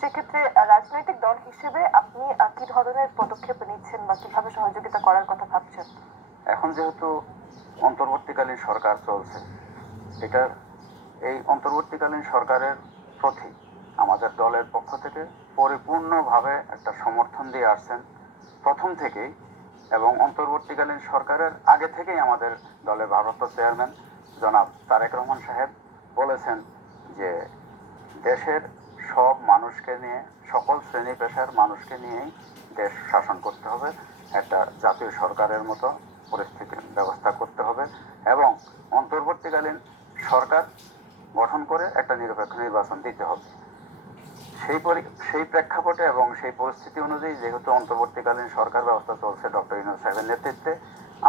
সেক্ষেত্রে রাজনৈতিক দল হিসেবে আপনি কি ধরনের পদক্ষেপ নিচ্ছেন বা কীভাবে সহযোগিতা করার কথা ভাবছেন? এখন যেহেতু অন্তর্বর্তীকালীন সরকার চলছে, এটা এই অন্তর্বর্তীকালীন সরকারের প্রতি আমাদের দলের পক্ষ থেকে পরিপূর্ণভাবে একটা সমর্থন দিয়ে আসছেন প্রথম থেকেই এবং অন্তর্বর্তীকালীন সরকারের আগে থেকেই আমাদের দলের ভারপ্রাপ্ত চেয়ারম্যান জনাব তারেক রহমান সাহেব বলেছেন যে দেশের সব মানুষকে নিয়ে, সকল শ্রেণি পেশার মানুষকে নিয়েই দেশ শাসন করতে হবে। একটা জাতীয় সরকারের মতো পরিস্থিতির ব্যবস্থা করতে হবে এবং অন্তর্বর্তীকালীন সরকার গঠন করে একটা নিরপেক্ষ নির্বাচন দিতে হবে। সেই পরি, সেই প্রেক্ষাপটে এবং সেই পরিস্থিতি অনুযায়ী যেহেতু অন্তর্বর্তীকালীন সরকার ব্যবস্থা চলছে ডক্টর ইউনুস সাহেবের নেতৃত্বে,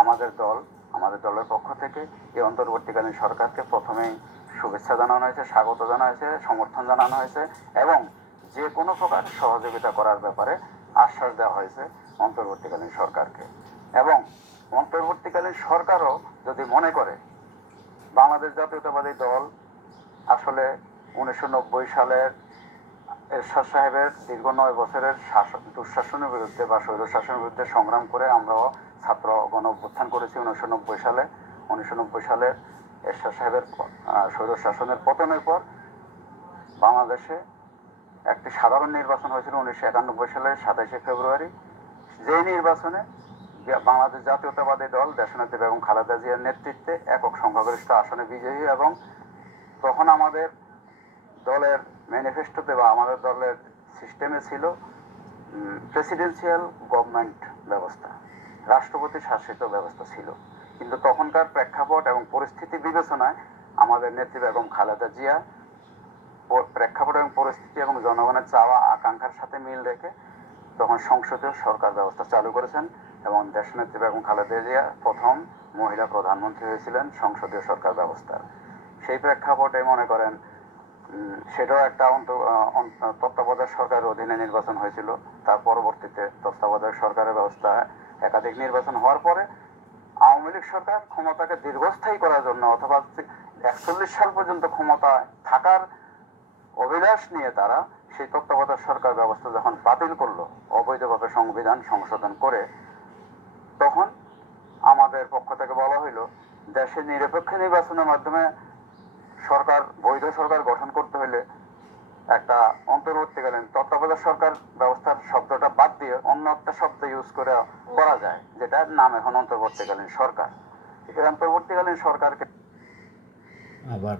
আমাদের দল, আমাদের দলের পক্ষ থেকে এই অন্তর্বর্তীকালীন সরকারকে প্রথমেই শুভেচ্ছা জানানো হয়েছে, স্বাগত জানানো হয়েছে, সমর্থন জানানো হয়েছে এবং যে কোনো প্রকার সহযোগিতা করার ব্যাপারে আশ্বাস দেওয়া হয়েছে অন্তর্বর্তীকালীন সরকারকে। এবং অন্তর্বর্তীকালীন সরকারও যদি মনে করে, বাংলাদেশ জাতীয়তাবাদী দল আসলে উনিশশো নব্বই সালের এরশাদ সাহেবের দীর্ঘ নয় বছরের শাসন, দুঃশাসনের বিরুদ্ধে বা স্বৈর শাসনের বিরুদ্ধে সংগ্রাম করে আমরাও ছাত্র গণ অভ্যুত্থান করেছি উনিশশো নব্বই সালে। উনিশশো নব্বই সালের এরশাদ সাহেবের স্বৈর শাসনের পতনের পর বাংলাদেশে একটি সাধারণ নির্বাচন হয়েছিল উনিশশো একানব্বই সালের সাতাশে ফেব্রুয়ারি। যেই নির্বাচনে বাংলাদেশ জাতীয়তাবাদী দল দেশনেত্রী বেগম খালেদা জিয়ার নেতৃত্বে একক সংখ্যাগরিষ্ঠ আসনে বিজয়ী এবং তখন আমাদের দলের ম্যানিফেস্টোতে বা আমাদের দলের সিস্টেমে ছিল প্রেসিডেন্সিয়াল গভর্নমেন্ট ব্যবস্থা, রাষ্ট্রপতি শাসিত ব্যবস্থা ছিল। কিন্তু তখনকার প্রেক্ষাপট এবং পরিস্থিতি বিবেচনায় আমাদের নেত্রী বেগম খালেদা জিয়া প্রেক্ষাপট এবং পরিস্থিতি এবং জনগণের চাওয়া, আকাঙ্ক্ষার সাথে মিল রেখে তখন সংসদীয় সরকার ব্যবস্থা চালু করেছেন এবং দেশ দেশনেত্রী বেগম খালেদা জিয়া প্রথম মহিলা প্রধানমন্ত্রী হয়েছিলেন সংসদীয় সরকার ব্যবস্থার। সেই প্রেক্ষাপটে মনে করেন সেটাও একটা তত্ত্বাবধায়ক সরকারের অধীনে নির্বাচন হয়েছিল। তার পরবর্তীতে তত্ত্বাবধায়ক সরকারের ব্যবস্থা একাধিক নির্বাচন হওয়ার পরে আওয়ামী লীগ সরকার ক্ষমতাকে দীর্ঘস্থায়ী করার জন্য অথবা একচল্লিশ সাল পর্যন্ত ক্ষমতায় থাকার অভিলাষ নিয়ে তারা সেই তত্ত্বাবধায়ক সরকার ব্যবস্থা যখন বাতিল করল, অবৈধভাবে সংবিধান সংশোধন করে, তখন আমাদের পক্ষ থেকে বলা হইল, দেশে নিরপেক্ষ নির্বাচনের মাধ্যমে সরকার, বৈধ সরকার গঠন করতে হলে একটা অন্তর্বর্তীকালীন তত্ত্বাবধায়ক সরকার ব্যবস্থার শব্দটা বাদ দিয়ে অন্য একটা শব্দ ইউজ করে করা যায়, যেটার নাম এখন অন্তর্বর্তীকালীন সরকার। এখানে অন্তর্বর্তীকালীন সরকারকে আবার